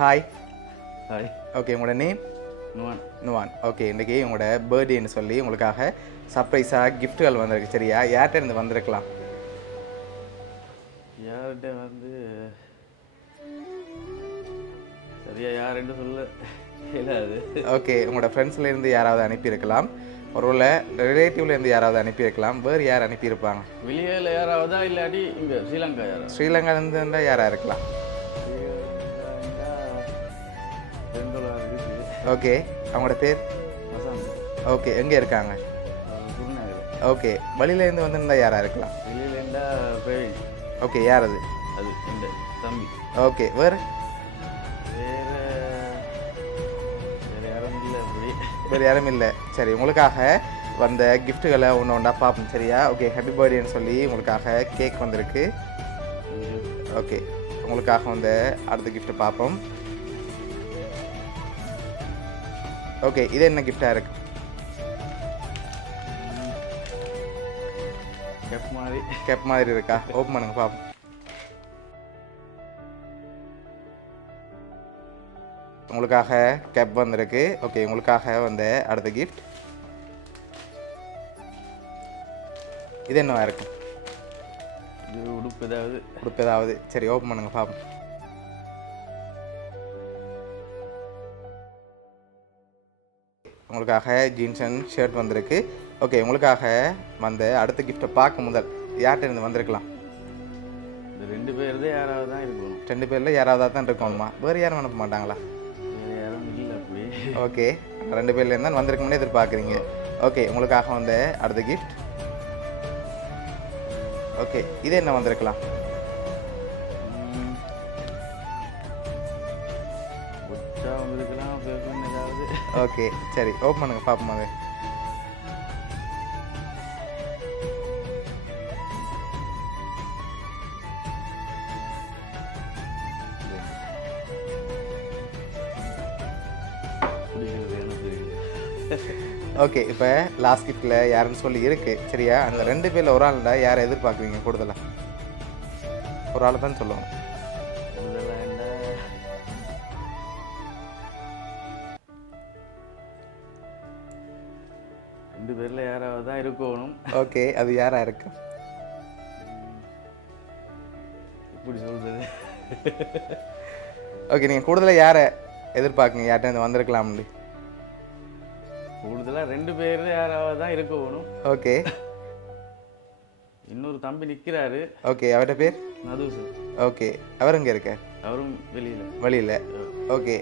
Hi. Hi. Okay, உங்களோட name? Nuwan. Nuwan. Okay, இன்றைக்கி உங்களோட பர்த்டேன்னு சொல்லி உங்களுக்காக சர்ப்ரைஸாக கிஃப்ட்டுகள் வந்திருக்கு. சரியா? யார்கிட்ட இருந்து வந்திருக்கலாம்? யார்கிட்ட சரியா யாருன்னு சொல்ல இயலாது. ஓகே, உங்களோட ஃப்ரெண்ட்ஸ்லேருந்து யாராவது அனுப்பியிருக்கலாம், ஒரு ரிலேட்டிவ்லேருந்து யாராவது அனுப்பியிருக்கலாம். வேறு யார் அனுப்பியிருப்பாங்க? வெளியில் யாராவதா இல்லாட்டி இங்கே ஸ்ரீலங்கா யாராவது? ஸ்ரீலங்காலேருந்து இருந்தால் யாராக இருக்கலாம்? ஓகே, அவங்களோட பேர்? ஓகே, எங்கே இருக்காங்க? ஓகே, வழியிலேருந்து வந்திருந்தா யாராக இருக்கலாம்? வெளியிலேருந்தா பிரவீன். ஓகே, யார் அது? அது இந்த தம்பி. ஓகே, வேறு யாரும் இல்லை. வேறு யாரும் இல்லை. சரி, உங்களுக்காக வந்த கிஃப்ட்டுகளை ஒன்று ஒன்றா பார்ப்போம். சரியா? ஓகே, ஹாப்பி பர்த்டேன்னு சொல்லி உங்களுக்காக கேக் வந்திருக்கு. ஓகே, உங்களுக்காக வந்து அடுத்த கிஃப்ட்டு பார்ப்போம். ஓகே, இது என்ன கிஃப்டாக இருக்கு? கேப் மாதிரி இருக்கா? ஓப்பன் பண்ணுங்க பார்ப்போம். உங்களுக்காக கேப் வந்திருக்கு. ஓகே, உங்களுக்காக வந்த அடுத்த கிஃப்ட் இது என்னவா இருக்கு? இது உடுப்பு ஏதாவது. சரி, ஓப்பன் பண்ணுங்க பார்ப்போம். உங்களுக்காக ஜீன்ஸ் அண்ட் ஷர்ட் வந்திருக்கு. ஓகே, உங்களுக்காக வந்த அடுத்த கிஃப்ட்டை பார்க்க முதல் யார்கிட்ட இருந்து வந்திருக்கலாம்? இந்த 2 பேர் யாராவது தான் இருக்கணும். 2 பேரில் யாராவது தான் இருக்கணுமா? வேறு யாரும் அனுப்ப மாட்டாங்களா? வேறு யாரும் இல்லை அப்படி. ஓகே, 2 பேர்லேருந்து தான் வந்திருக்கும்னே எதிர்பார்க்குறீங்க. ஓகே, உங்களுக்காக வந்த அடுத்த கிஃப்ட். ஓகே, இது என்ன வந்திருக்கலாம்? ஓகே, சரி, ஓப்பன் பண்ணுங்க பார்ப்போம். அது ஓகே, இப்போ லாஸ்ட் கிஃப்டில் யாருன்னு சொல்லி இருக்கு. சரியா? அந்த 2 பேரில் ஒரு ஆள்டா யாரை எதிர்பார்க்குறீங்க கூடுதலாக? ஒரு ஆள் தான் சொல்லுவாங்க. 2 பேரில் யாராவது தான் இருக்கணும். ஓகே, அது யாராக இருக்கு? இப்படி சொல்கிறது. ஓகே, நீங்கள் கூடுதலாக யாரை எதிர்பார்க்குங்க? யார்கிட்ட வந்திருக்கலாம்னு? கூடுதலாக 2 பேர் யாராவது தான் இருக்கணும். ஓகே, இன்னொரு தம்பி நிற்கிறாரு. ஓகே, அவர்கிட்ட பேர்? நதுசு. ஓகே, அவர் எங்கே இருக்கார்? அவரும் வெளியில். ஓகே,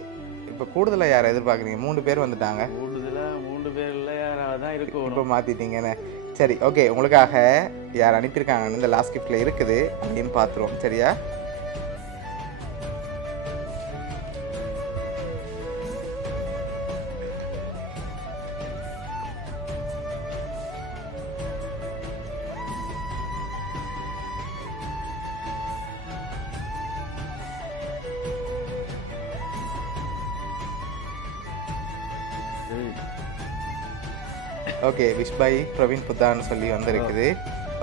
இப்போ கூடுதலாக யாரை எதிர்பார்க்குறீங்க? 3 பேர் வந்துட்டாங்க. கூடுதலாக 3 பேரில் யாராவது தான் இருக்கணும். இப்போ மாற்றிட்டீங்கன்னு. சரி, ஓகே, உங்களுக்காக யார் அனுப்பியிருக்காங்கன்னு இந்த லாஸ்ட் கிஃப்டில் இருக்குது அப்படின்னு பார்த்துருவோம். சரியா? ஓகே, விஷ் பை பிரவீன் புத்தான்னு சொல்லி வந்திருக்குது.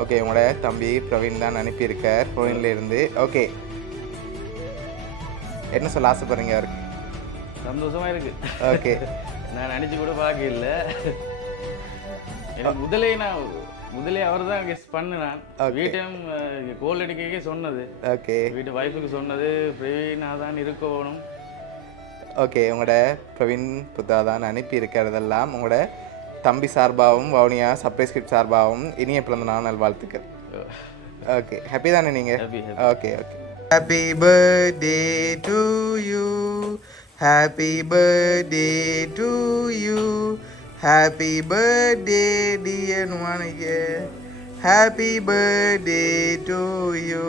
ஓகே, உங்களோட தம்பி பிரவீன் தான் அனுப்பியிருக்கார் பிரவீன்லேருந்து. ஓகே, என்ன சொல்ல ஆசைப்படுறீங்க அவருக்கு? சந்தோஷமாக இருக்கு. ஓகே, நான் நினச்சி கூட பார்க்க இல்லை. எனக்கு முதலே அவர் தான் கெஸ் பண்ணினான். வீட்டையும் கோல் அடிக்க சொன்னது. ஓகே, வீட்டு ஒய்ஃபுக்கு சொன்னது பிரவீனாக தான் இருக்கணும். ஓகே, உங்களோட பிரவீன் புத்தா தான் அனுப்பியிருக்கிறதெல்லாம் உங்களோட தம்பி சார்பாகவும் வவுனியா சர்ப்ரைஸ் கிஃப்ட் சார்பாகவும் இனிய பிறந்த நாள் நல்வாழ்த்துக்கள். ஓகே, ஹாப்பி தானே நீங்கள்? Okay, okay. Happy birthday to you, happy birthday to you, happy birthday dear Nuwanige, happy birthday to you.